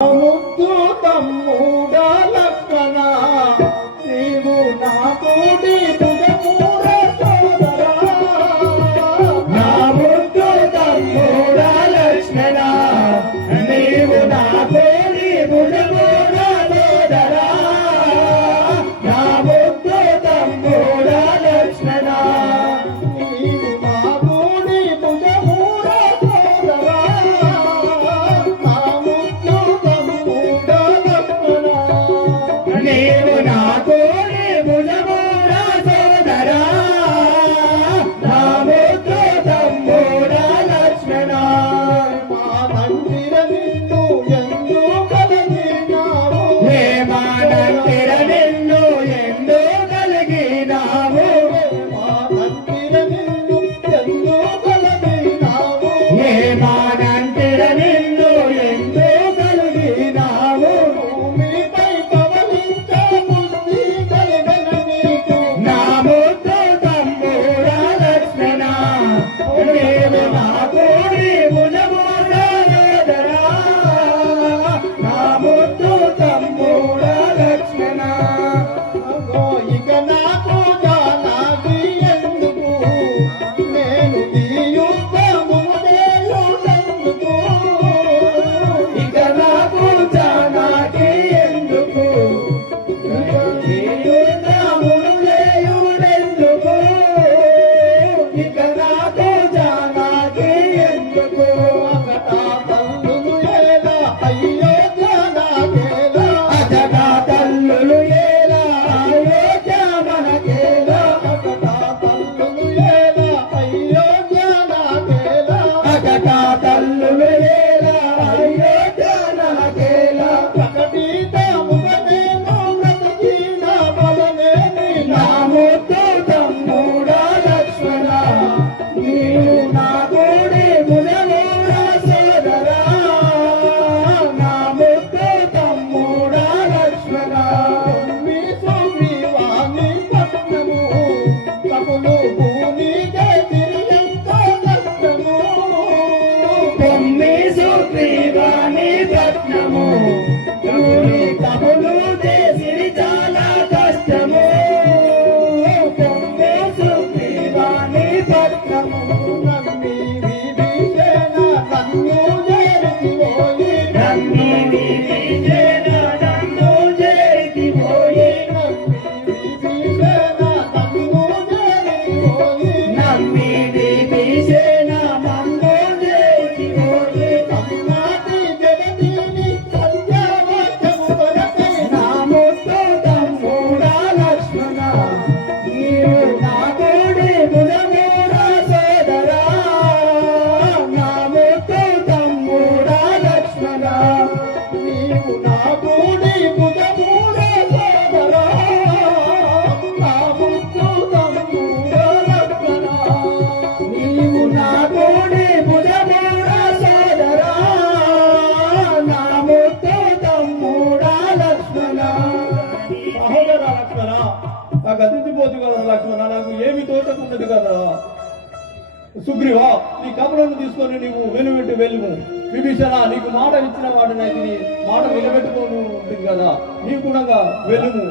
ముద్దు తమ్ముడా లక్కన నీవు నా తోటి భుజమూర సోదరా నా ముద్దు తమ్ముడా లక్ష్మణ నీవు నా తోటి భుజమూర సోదరా నా ముద్దు తమ్ముడా లక్ష్మణ నీవు నా తోటి భుజమూర సోదరా నా ముద్దు తమ్ముడా లక్ష్మణ నీవు నా తోటి భుజమూర సోదరా నా ముద్దు తమ్ముడా లక్ష్మణ మా నందిర నిన్ను ఎందు కలిగినావు హే మా నందిర నిన్ను ఎందు కలిగినావు మా నందిర నిన్ను ఎందు కలిగినావు హే మా నందిర నిన్ను ఎందు కలిగినావు భూమిపై పవలించే బుద్ధి కలిగిన నీకు నా ముద్దు తమ్ముడా లక్ష్మణ నీవు నా తోటి భుజమూర సోదరా నా ముద్దు తమ్ముడా లక్ష్మణ అగో ఇక నాకు జానాకి ఎందుకు నేను ఈ యుద్ధమును చేయుటెందుకు ఇక నాకు జానాకి ఎందుకు ఈ యుద్ధమును చేయుటెందుకు ఇక నాకు జానాకి ఎందుకు అగటా తల్లులు ఏలా అయ్యో జానాకేలా అజగా తల్లులు ఏలా అయోధ్య మనకేలా అగటా తల్లులు ఏలా అయ్యో జానాకేలా అగటా తల్లులు ఏలా అయోధ్య మనకేలా ప్రకటితముగనేను బ్రతికిన బలమేమి నా ముద్దు తమ్ముడా లక్ష్మణ నీవు నా తోటి భుజమూర సోదరా నా ముద్దు తమ్ముడా లక్ష్మణ మీ సుగ్రీవాని పట్నము కపులు భూమికే తిరియంత కష్టము తొమ్మి సుగ్రీవాని పట్నము కపులు చేసిరి చాలా కష్టము తొమ్మి సుగ్రీవాని పట్నము నమ్మి విభీషణ నన్ను చేరితిపోయి నమ్మి విభీషణ నన్ను చేరితిపోయి నమ్మి విభీషణ నన్ను చేరితిపోయి నమ్మి విభీషణ నన్ను చేరితిపోయి సమ్మాటి జగతిని సంధ్యావాక్యము కొరకై నా ముద్దు తమ్ముడా లక్ష్మణ నీవు నా తోటి భుజమూర సోదరా నా ముద్దు తమ్ముడా లక్ష్మణ నీవు నా తోటి భుజమూర సోదరా నా ముద్దు తమ్ముడా లక్ష్మణ నీవు నా తోటి భుజమూర సోదరా నా ముద్దు తమ్ముడా లక్ష్మణ సహోదర లక్ష్మణ నాకు అతిథిపోతు కదా లక్ష్మణ నాకు ఏమి తోచకున్నది కదా సుగ్రీవా నీ కబులను తీసుకొని నీవు వెనువెంటి వెళ్ళుము విభీషణ నీకు మాట ఇచ్చిన వాడినైతే మాట నిలబెట్టుకోను ఉంటుంది కదా నీవు కూడా వెళ్ళుము